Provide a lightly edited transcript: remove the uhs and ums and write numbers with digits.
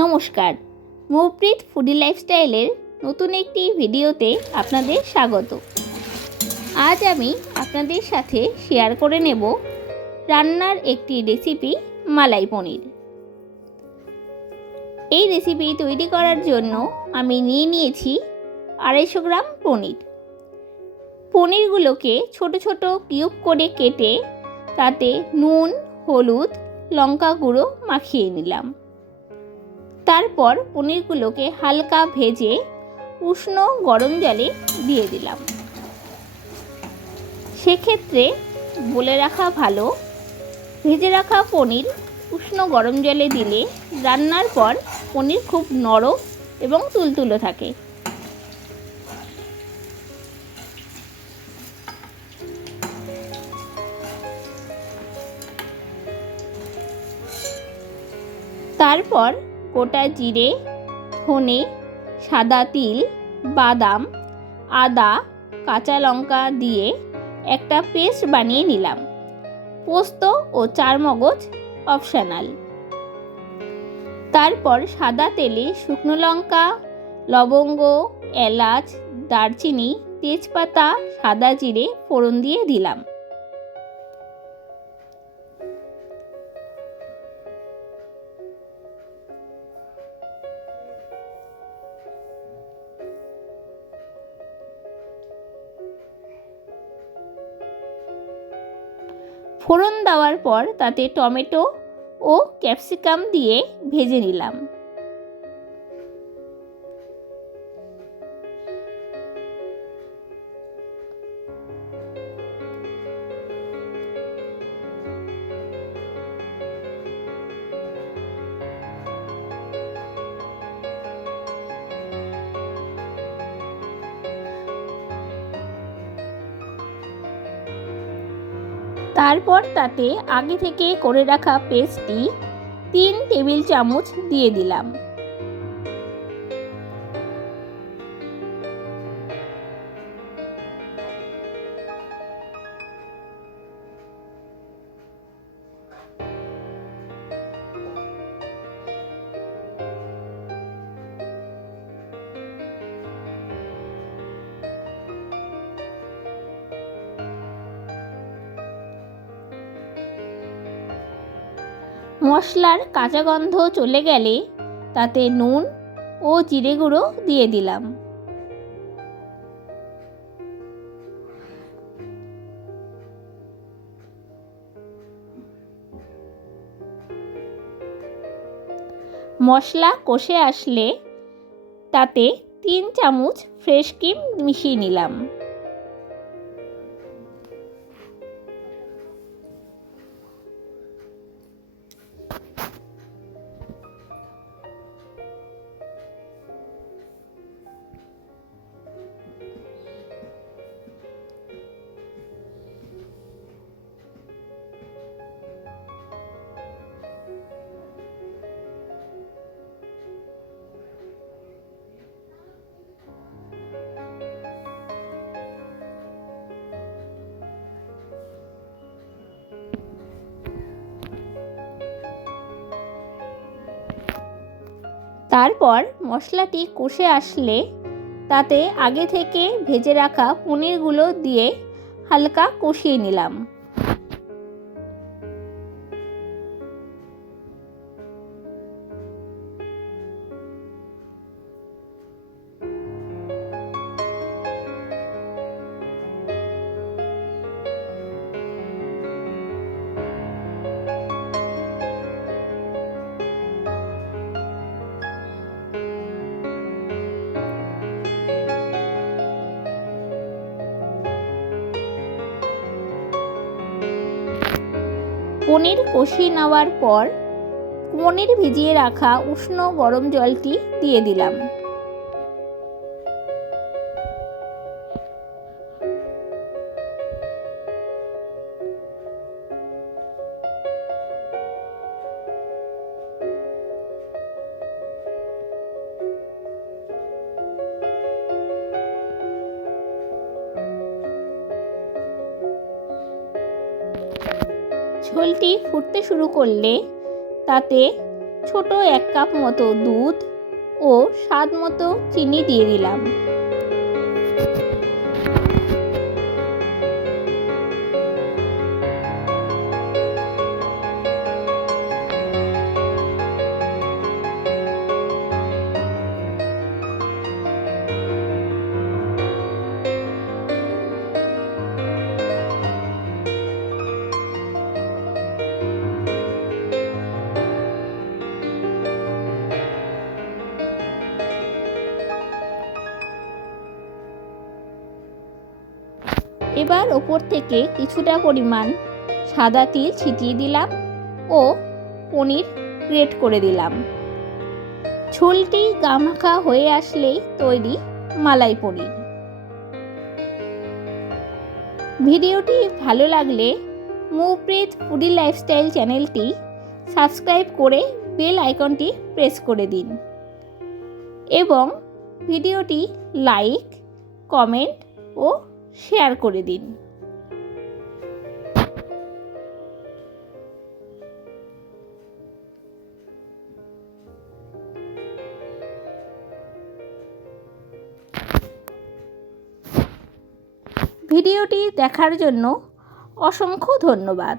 নমস্কার, মৌপ্রীত ফুডি লাইফস্টাইলের নতুন একটি ভিডিওতে আপনাদের স্বাগত। আজ আমি আপনাদের সাথে শেয়ার করে নেব রান্নার একটি রেসিপি, মালাই পনির। এই রেসিপি তৈরি করার জন্য আমি নিয়েছি 250 গ্রাম পনির। পনিরগুলোকে ছোট ছোট কিউব করে কেটে তাতে নুন, হলুদ, লঙ্কা গুঁড়ো মাখিয়ে নিলাম। তারপর পনিরগুলোকে হালকা ভেজে উষ্ণ গরম জলে দিয়ে দিলাম। সেক্ষেত্রে বলে রাখা ভালো, ভেজে রাখা পনির উষ্ণ গরম জলে দিলে রান্নার পর পনির খুব নরম এবং তুলতুলে থাকে। তারপর গোটা জিরে, ধনে, সাদা তিল, বাদাম, আদা, কাঁচা লঙ্কা দিয়ে একটা পেস্ট বানিয়ে নিলাম। পোস্ত ও চারমগজ অপশনাল। তারপর সাদা তেলে শুকনো লঙ্কা, লবঙ্গ, এলাচ, দারচিনি, তেজপাতা, সাদা জিরে ফোড়ন দিয়ে দিলাম। ফোড়ন দেওয়ার পর তাতে টমেটো ও ক্যাপসিকাম দিয়ে ভেজে নিলাম। তারপর তাতে আগে থেকে করে রাখা পেস্টটি 3 টেবিল চামচ দিয়ে দিলাম। মশলার কাঁচা গন্ধ চলে গেলে তাতে নুন ও জিরে গুঁড়ো দিয়ে দিলাম। মশলা কষে আসলে তাতে 3 চামচ ফ্রেশ ক্রিম মিশিয়ে নিলাম। তারপর মশলাটি কষে আসলে তাতে আগে থেকে ভেজে রাখা পনিরগুলো দিয়ে হালকা কষিয়ে নিলাম। পনির কষিয়ে নেওয়ার পর পনির ভিজিয়ে রাখা উষ্ণ গরম জলটি দিয়ে দিলাম। ঝোলটি ফুটতে শুরু করলে তাতে ছোট 1 কাপ মতো দুধ ও স্বাদ মতো চিনি দিয়ে দিলাম। এবার ওপর থেকে কিছুটা পরিমাণ সাদা তিল ছিটিয়ে দিলাম ও পনির গ্রেট করে দিলাম। ঝোলটি গামাখা হয়ে আসলেই তৈরি মালাই পনির। ভিডিওটি ভালো লাগলে মুভব্রিজ ফুডি লাইফস্টাইল চ্যানেলটি সাবস্ক্রাইব করে বেল আইকনটি প্রেস করে দিন এবং ভিডিওটি লাইক, কমেন্ট ও শেয়ার করে দিন। ভিডিওটি দেখার জন্য অসংখ্য ধন্যবাদ।